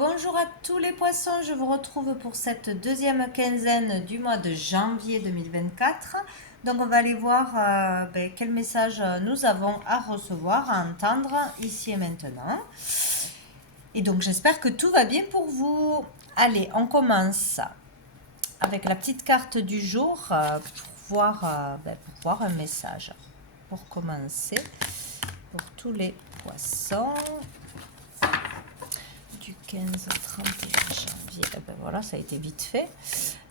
Bonjour à tous les poissons, je vous retrouve pour cette deuxième quinzaine du mois de janvier 2024. Donc on va aller voir quel message nous avons à recevoir, à entendre ici et maintenant. Et donc j'espère que tout va bien pour vous. Allez, on commence avec la petite carte du jour pour voir un message. Pour commencer, pour tous les poissons. Du 15 au 31 janvier. Et ben voilà, ça a été vite fait.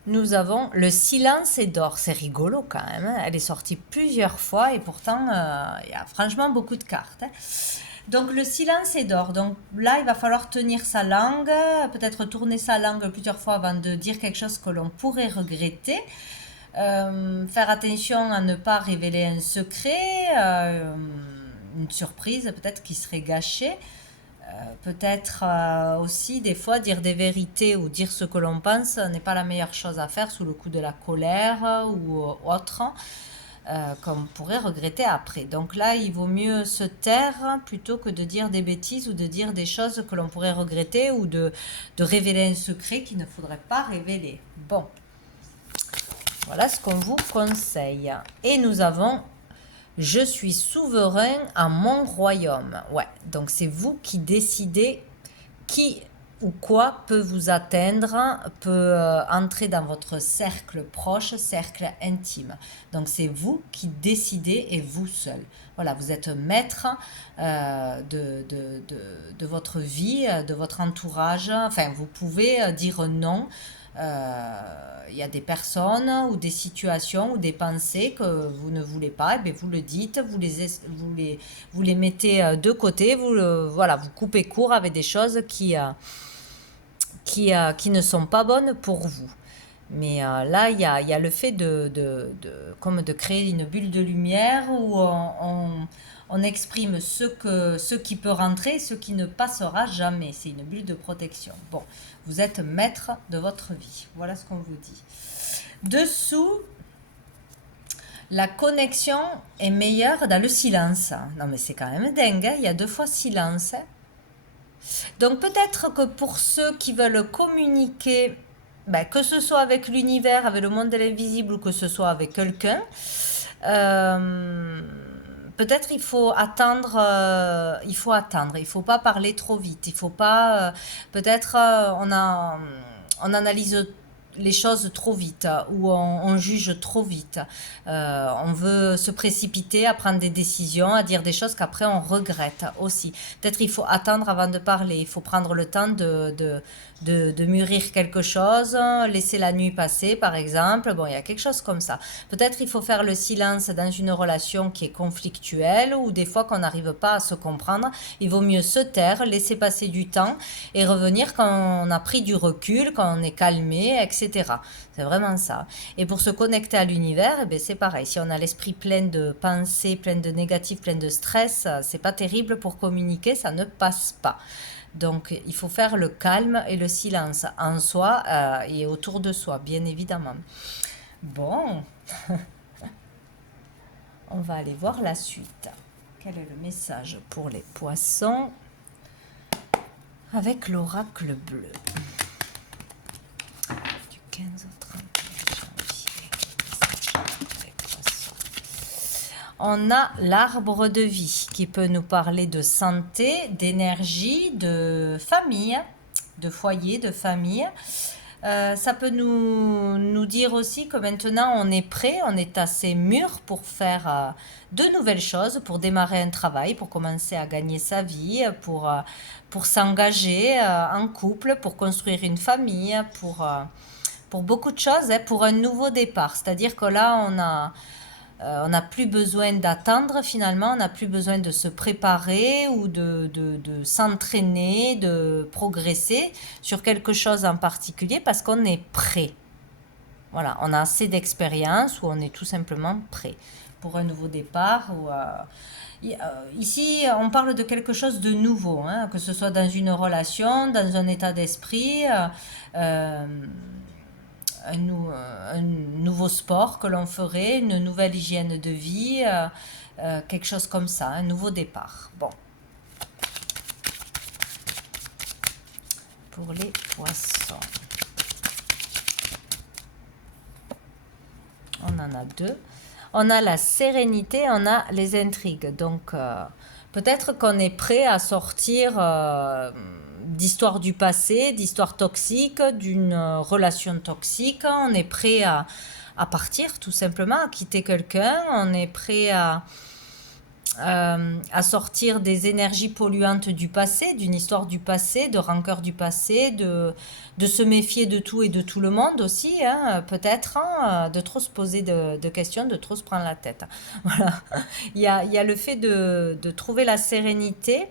Nous avons le silence est d'or. C'est rigolo quand même. Hein. Elle est sortie plusieurs fois et pourtant, il y a franchement beaucoup de cartes. Hein. Donc le silence est d'or. Donc là, il va falloir tenir sa langue, peut-être tourner sa langue plusieurs fois avant de dire quelque chose que l'on pourrait regretter. Faire attention à ne pas révéler un secret, une surprise peut-être qui serait gâchée. Peut-être aussi des fois dire des vérités ou dire ce que l'on pense n'est pas la meilleure chose à faire sous le coup de la colère ou autre, qu'on pourrait regretter après. Donc là, il vaut mieux se taire plutôt que de dire des bêtises ou de dire des choses que l'on pourrait regretter ou de révéler un secret qu'il ne faudrait pas révéler. Bon, voilà ce qu'on vous conseille. Et nous avons je suis souverain à mon royaume. Ouais, donc c'est vous qui décidez qui ou quoi peut vous atteindre, peut entrer dans votre cercle proche, cercle intime. Donc c'est vous qui décidez et vous seul. Voilà, vous êtes maître de votre vie, de votre entourage. Enfin, vous pouvez dire non. Il y a des personnes ou des situations ou des pensées que vous ne voulez pas, et bien vous le dites, vous les mettez de côté, voilà, vous coupez court avec des choses qui ne sont pas bonnes pour vous. Mais là, il y a le fait comme de créer une bulle de lumière où on exprime ce qui peut rentrer et ce qui ne passera jamais. C'est une bulle de protection. Bon, vous êtes maître de votre vie. Voilà ce qu'on vous dit. Dessous, la connexion est meilleure dans le silence. Non mais c'est quand même dingue, hein. Il y a 2 fois silence. Hein. Donc peut-être que pour ceux qui veulent communiquer, que ce soit avec l'univers, avec le monde de l'invisible ou que ce soit avec quelqu'un, peut-être il faut attendre, il faut pas parler trop vite, il faut pas, peut-être on analyse les choses trop vite ou on juge trop vite. On veut se précipiter à prendre des décisions, à dire des choses qu'après on regrette aussi. Peut-être il faut attendre avant de parler, il faut prendre le temps de mûrir quelque chose, laisser la nuit passer par exemple. Bon, il y a quelque chose comme ça. Peut-être il faut faire le silence dans une relation qui est conflictuelle ou des fois qu'on n'arrive pas à se comprendre. Il vaut mieux se taire, laisser passer du temps et revenir quand on a pris du recul, quand on est calmé, etc. C'est vraiment ça. Et pour se connecter à l'univers, c'est pareil. Si on a l'esprit plein de pensées, plein de négatifs, plein de stress, c'est pas terrible pour communiquer, ça ne passe pas. Donc il faut faire le calme et le silence en soi et autour de soi, bien évidemment. Bon, on va aller voir la suite. Quel est le message pour les poissons avec l'oracle bleu du 15 au 31 janvier? Les poissons. On a l'arbre de vie qui peut nous parler de santé, d'énergie, de famille, de foyer, de famille. Ça peut nous dire aussi que maintenant on est prêt, on est assez mûr pour faire de nouvelles choses, pour démarrer un travail, pour commencer à gagner sa vie, pour s'engager en couple, pour construire une famille, pour beaucoup de choses, hein, pour un nouveau départ. C'est-à-dire que là, on n'a plus besoin d'attendre finalement, on n'a plus besoin de se préparer ou de s'entraîner, de progresser sur quelque chose en particulier parce qu'on est prêt. Voilà, on a assez d'expérience ou on est tout simplement prêt pour un nouveau départ. Ici, on parle de quelque chose de nouveau, hein, que ce soit dans une relation, dans un état d'esprit. Un nouveau sport que l'on ferait, une nouvelle hygiène de vie, quelque chose comme ça, un nouveau départ. Bon. pour les poissons. On en a deux. On a la sérénité, on a les intrigues. Donc, peut-être qu'on est prêt à sortir d'histoires du passé, d'histoires toxiques, d'une relation toxique. On est prêt à partir, tout simplement, à quitter quelqu'un. On est prêt à sortir des énergies polluantes du passé, d'une histoire du passé, de rancœur du passé, de se méfier de tout et de tout le monde aussi, hein, peut-être, hein, de trop se poser de questions, de trop se prendre la tête. Voilà. Il y a le fait de trouver la sérénité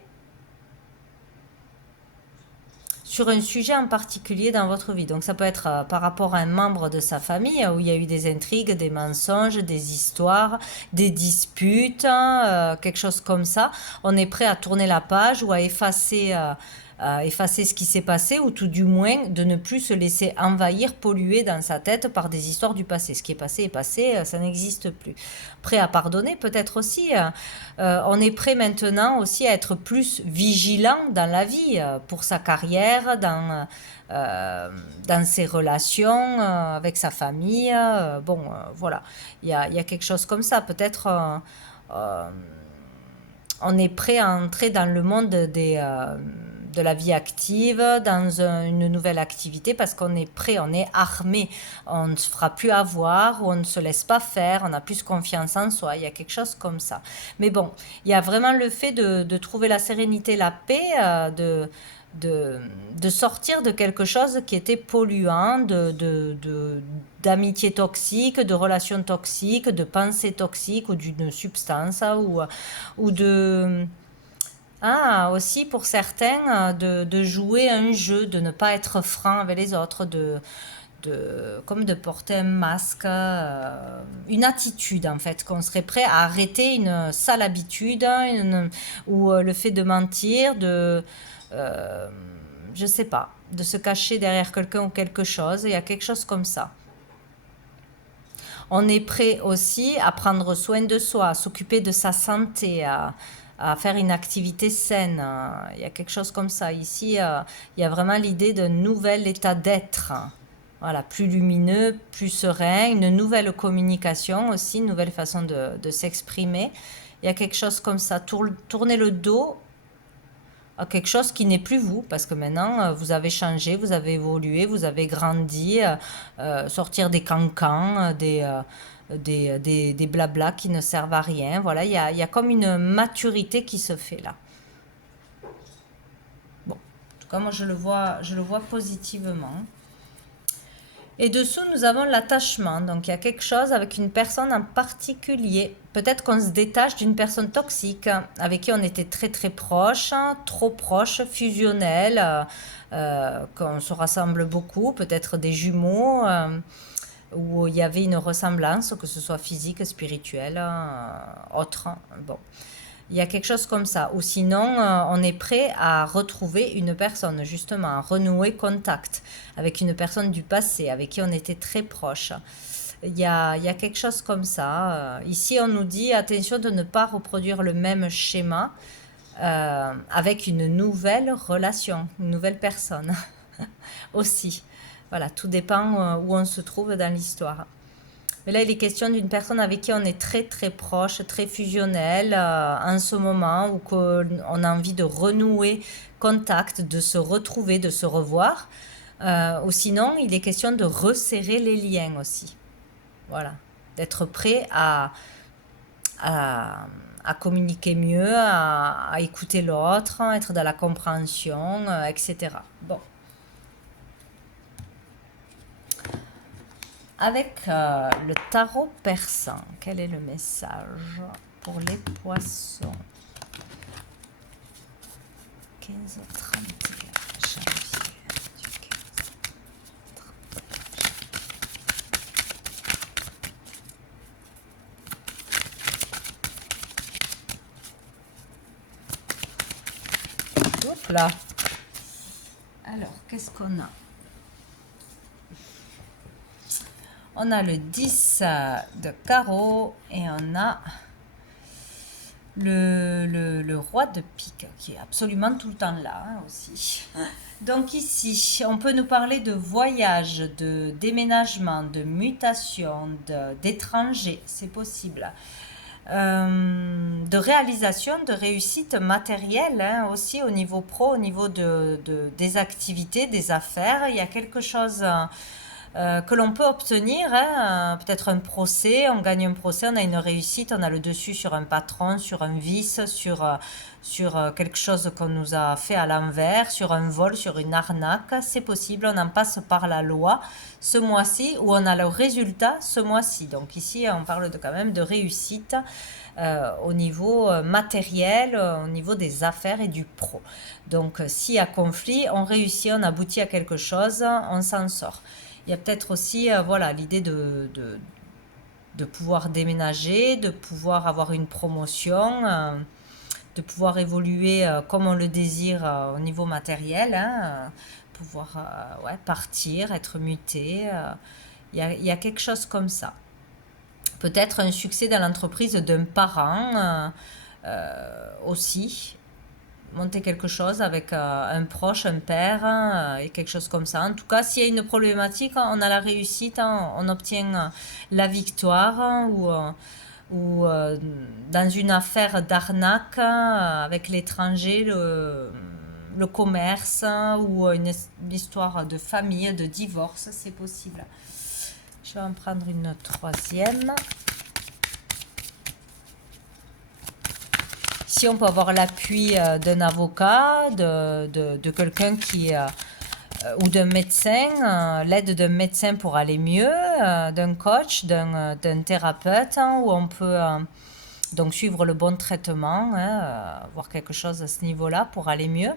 sur un sujet en particulier dans votre vie. Donc ça peut être par rapport à un membre de sa famille où il y a eu des intrigues, des mensonges, des histoires, des disputes, hein, quelque chose comme ça. On est prêt à tourner la page ou à effacer ce qui s'est passé ou tout du moins de ne plus se laisser envahir, polluer dans sa tête par des histoires du passé. Ce qui est passé, ça n'existe plus. Prêt à pardonner peut-être aussi. On est prêt maintenant aussi à être plus vigilant dans la vie, pour sa carrière, dans ses relations, avec sa famille. Bon, voilà, il y a quelque chose comme ça. Peut-être euh, on est prêt à entrer dans le monde de la vie active, dans une nouvelle activité, parce qu'on est prêt, on est armé, on ne se fera plus avoir, ou on ne se laisse pas faire, on a plus confiance en soi, il y a quelque chose comme ça. Mais bon, il y a vraiment le fait de trouver la sérénité, la paix, de sortir de quelque chose qui était polluant, d'amitié toxique, de relations toxiques, de pensées toxiques ou d'une substance, ou de... Ah, aussi pour certains, de jouer un jeu, de ne pas être franc avec les autres, comme de porter un masque, une attitude en fait, qu'on serait prêt à arrêter une sale habitude, ou le fait de mentir, euh, je sais pas, de se cacher derrière quelqu'un ou quelque chose, il y a quelque chose comme ça. On est prêt aussi à prendre soin de soi, à s'occuper de sa santé, à faire une activité saine. Il y a quelque chose comme ça. Ici, il y a vraiment l'idée d'un nouvel état d'être. Voilà, plus lumineux, plus serein, une nouvelle communication aussi, une nouvelle façon de s'exprimer. Il y a quelque chose comme ça. Tourner le dos à quelque chose qui n'est plus vous, parce que maintenant, vous avez changé, vous avez évolué, vous avez grandi, sortir des cancans, des blablas qui ne servent à rien. Voilà, il y a comme une maturité qui se fait là. Bon, en tout cas, moi, je le vois positivement. Et dessous, nous avons l'attachement. Donc, il y a quelque chose avec une personne en particulier. Peut-être qu'on se détache d'une personne toxique avec qui on était très très proche, trop proche, fusionnel, qu'on se rassemble beaucoup, peut-être des jumeaux, où il y avait une ressemblance, que ce soit physique, spirituelle, autre. Bon. Il y a quelque chose comme ça. Ou sinon, on est prêt à retrouver une personne, justement, à renouer contact avec une personne du passé, avec qui on était très proche. Il y a quelque chose comme ça. Ici, on nous dit, attention de ne pas reproduire le même schéma avec une nouvelle relation, une nouvelle personne aussi. Voilà, tout dépend où on se trouve dans l'histoire. Mais là, il est question d'une personne avec qui on est très très proche, très fusionnel en ce moment, ou qu'on a envie de renouer contact, de se retrouver, de se revoir. Ou sinon, il est question de resserrer les liens aussi. Voilà, d'être prêt à, à communiquer mieux, à écouter l'autre, être dans la compréhension, etc. Bon. Avec le tarot persan, quel est le message pour les poissons? 15-31 janvier. Du 15. Hop là. Alors, qu'est-ce qu'on a? On a le 10 de carreau et on a le roi de pique, qui est absolument tout le temps là aussi. Donc ici, on peut nous parler de voyage, de déménagement, de mutation, d'étranger, c'est possible. De réalisation, de réussite matérielle hein, aussi au niveau pro, au niveau des activités, des affaires. Il y a quelque chose que l'on peut obtenir, hein, peut-être un procès, on gagne un procès, on a une réussite, on a le dessus sur un patron, sur un vice, sur quelque chose qu'on nous a fait à l'envers, sur un vol, sur une arnaque, c'est possible, on en passe par la loi ce mois-ci ou on a le résultat ce mois-ci. Donc ici, on parle quand même de réussite au niveau matériel, au niveau des affaires et du pro. Donc s'il y a conflit, on réussit, on aboutit à quelque chose, on s'en sort. Il y a peut-être aussi voilà, l'idée de pouvoir déménager, de pouvoir avoir une promotion, de pouvoir évoluer comme on le désire au niveau matériel, hein, pouvoir ouais, partir, être muté. Il y a quelque chose comme ça. Peut-être un succès dans l'entreprise d'un parent aussi. Monter quelque chose avec un proche, un père et quelque chose comme ça. En tout cas, s'il y a une problématique, on a la réussite, on obtient la victoire ou dans une affaire d'arnaque avec l'étranger, le commerce ou une histoire de famille, de divorce, c'est possible. Je vais en prendre une troisième. Ici, on peut avoir l'appui d'un avocat, de quelqu'un qui ou d'un médecin, l'aide d'un médecin pour aller mieux, d'un coach, d'un thérapeute, hein, où on peut donc suivre le bon traitement, hein, voir quelque chose à ce niveau-là pour aller mieux,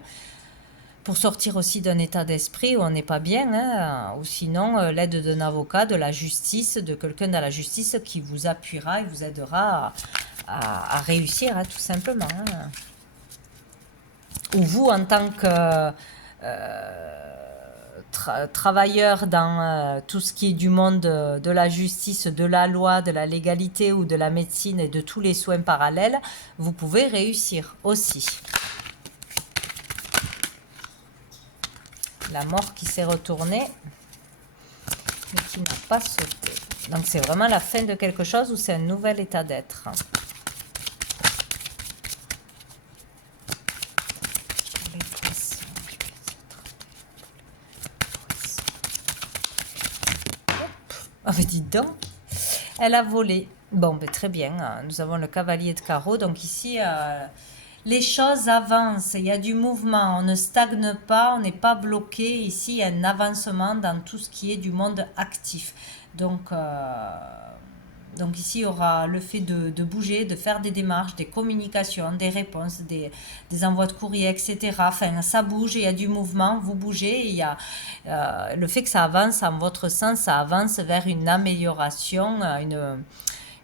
pour sortir aussi d'un état d'esprit où on n'est pas bien, hein, ou sinon l'aide d'un avocat, de la justice, de quelqu'un dans la justice qui vous appuiera et vous aidera à réussir, hein, tout simplement. Hein. Ou vous, en tant que travailleur dans tout ce qui est du monde de la justice, de la loi, de la légalité ou de la médecine et de tous les soins parallèles, vous pouvez réussir aussi. La mort qui s'est retournée, mais qui n'a pas sauté. Donc c'est vraiment la fin de quelque chose ou c'est un nouvel état d'être. Ah, mais dis donc, elle a volé. Bon, ben, très bien, nous avons le cavalier de carreau. Donc ici, les choses avancent, il y a du mouvement, on ne stagne pas, on n'est pas bloqué. Ici, il y a un avancement dans tout ce qui est du monde actif. Donc ici, il y aura le fait de bouger, de faire des démarches, des communications, des réponses, des envois de courrier, etc. Enfin, ça bouge, il y a du mouvement, vous bougez. Il y a le fait que ça avance en votre sens, ça avance vers une amélioration,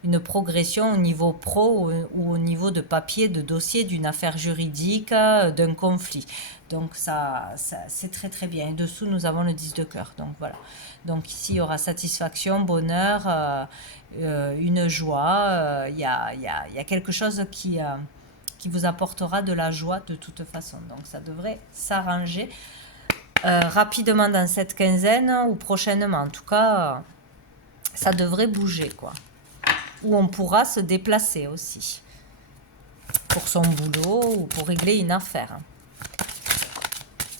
une progression au niveau pro ou au niveau de papier, de dossier, d'une affaire juridique, d'un conflit. Donc ça c'est très très bien. Et dessous, nous avons le 10 de cœur. Donc voilà. Donc ici, il y aura satisfaction, bonheur, une joie. Il y a quelque chose qui vous apportera de la joie de toute façon. Donc ça devrait s'arranger rapidement dans cette quinzaine ou prochainement. En tout cas, ça devrait bouger, quoi. Où on pourra se déplacer aussi pour son boulot ou pour régler une affaire.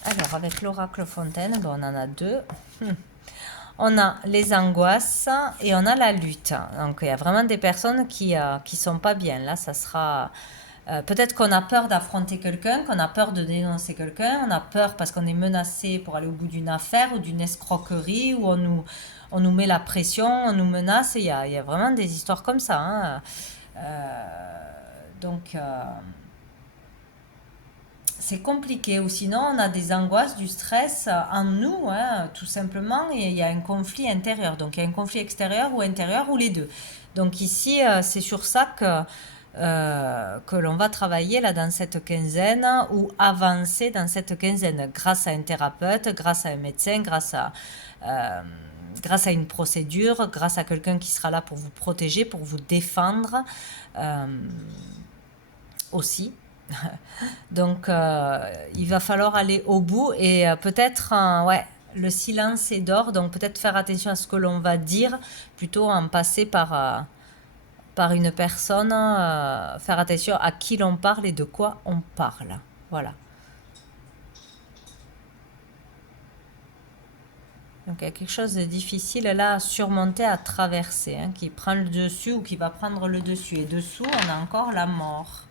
Alors, avec l'oracle Fontaine, ben, on en a deux. On a les angoisses et on a la lutte. Donc, il y a vraiment des personnes qui sont pas bien. Là, ça sera... peut-être qu'on a peur d'affronter quelqu'un, qu'on a peur de dénoncer quelqu'un, on a peur parce qu'on est menacé pour aller au bout d'une affaire ou d'une escroquerie, où on nous met la pression, on nous menace, et il y a vraiment des histoires comme ça. Hein. Donc, c'est compliqué. Ou sinon, on a des angoisses, du stress en nous, hein, tout simplement, et il y a un conflit intérieur. Donc, il y a un conflit extérieur ou intérieur, ou les deux. Donc ici, c'est sur ça que l'on va travailler là dans cette quinzaine ou avancer dans cette quinzaine grâce à un thérapeute, grâce à un médecin, grâce à une procédure, grâce à quelqu'un qui sera là pour vous protéger, pour vous défendre. aussi. Donc, il va falloir aller au bout et peut-être, ouais, le silence est d'or, donc peut-être faire attention à ce que l'on va dire, plutôt en passer par une personne, faire attention à qui l'on parle et de quoi on parle. Voilà. Donc il y a quelque chose de difficile là à surmonter, à traverser, hein, qui prend le dessus ou qui va prendre le dessus. Et dessous, on a encore la mort.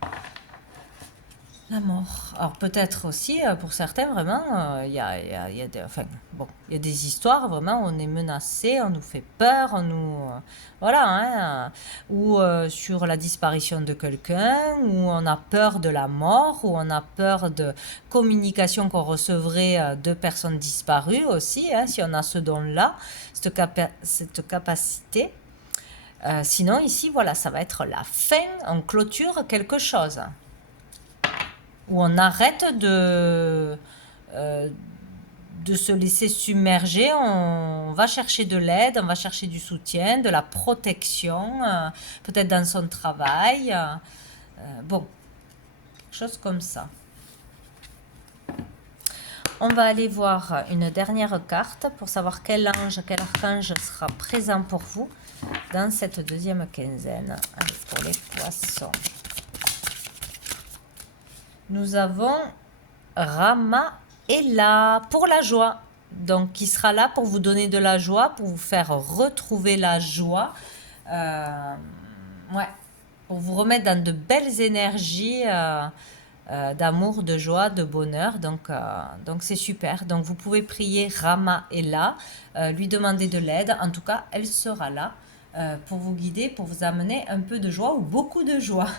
La mort. Alors peut-être aussi, pour certains, vraiment, il y a des, enfin, bon, il y a des histoires, vraiment, où on est menacé, on nous fait peur, on nous... voilà, hein, ou sur la disparition de quelqu'un, ou on a peur de la mort, ou on a peur de communication qu'on recevrait de personnes disparues aussi, hein, si on a ce don-là, cette capacité. Sinon, ici, voilà, ça va être la fin, on clôture quelque chose où on arrête euh, de se laisser submerger, on va chercher de l'aide, on va chercher du soutien, de la protection, peut-être dans son travail. Bon, quelque chose comme ça. On va aller voir une dernière carte pour savoir quel ange, quel archange sera présent pour vous dans cette deuxième quinzaine. Allez, pour les poissons. Nous avons Rama est là pour la joie. Donc, qui sera là pour vous donner de la joie, pour vous faire retrouver la joie. Ouais, pour vous remettre dans de belles énergies d'amour, de joie, de bonheur. Donc c'est super. Donc, vous pouvez prier Rama est là, lui demander de l'aide. En tout cas, elle sera là pour vous guider, pour vous amener un peu de joie ou beaucoup de joie.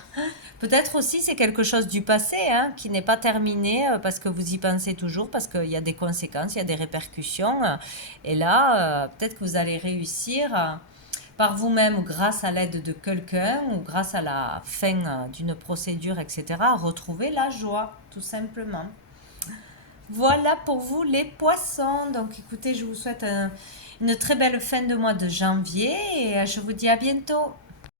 Peut-être aussi c'est quelque chose du passé hein, qui n'est pas terminé parce que vous y pensez toujours, parce qu'il y a des conséquences, il y a des répercussions. Et là, peut-être que vous allez réussir par vous-même ou grâce à l'aide de quelqu'un ou grâce à la fin d'une procédure, etc., à retrouver la joie, tout simplement. Voilà pour vous les poissons. Donc écoutez, je vous souhaite une très belle fin de mois de janvier et je vous dis à bientôt.